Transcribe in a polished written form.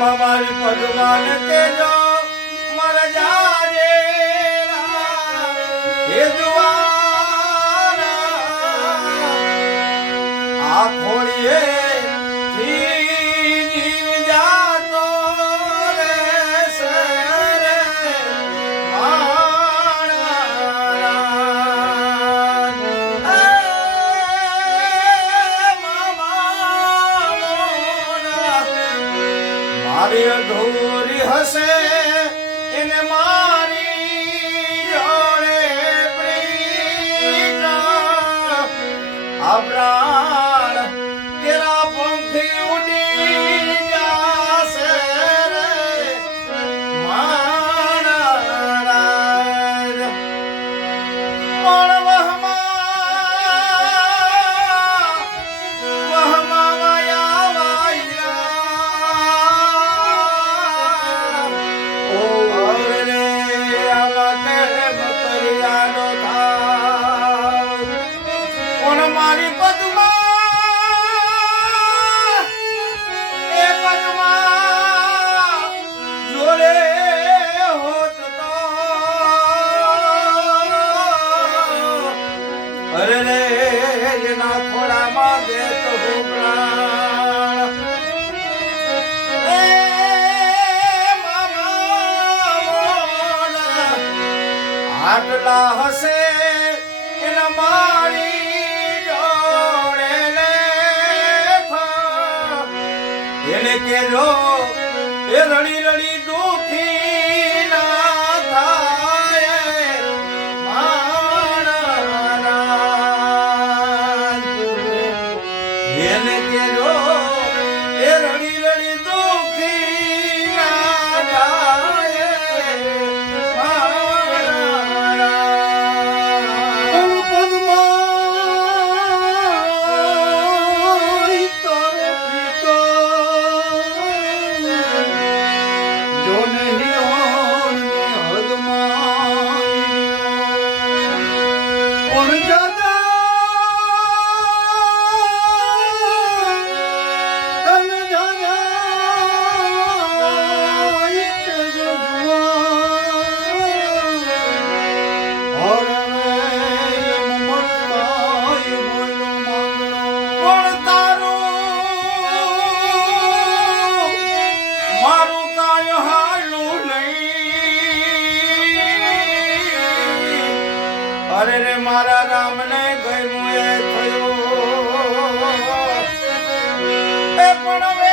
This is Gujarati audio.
આમાં મારી પદવાન કેજો મર જાજે હે જુવાન આ ખોડીએ અધૂરી હશે એને મારી જોડે પ્રીત આ પ્રાણ તેરા પંખી ઉડી જાશે રે મારા પણ મારી પદમાં એ પદમાં જોડે હોત તો અરે રે એના ખોળામાં દેત હું પ્રાણ એ મામા આટલા હશે એના મારી એને કેજો એ રડી રડી દુખી ના થાય મારા એને કેજો એ રડી રડી દુખી ના થાય અરે રે મારા રામને ગયું એ થયું એ પણ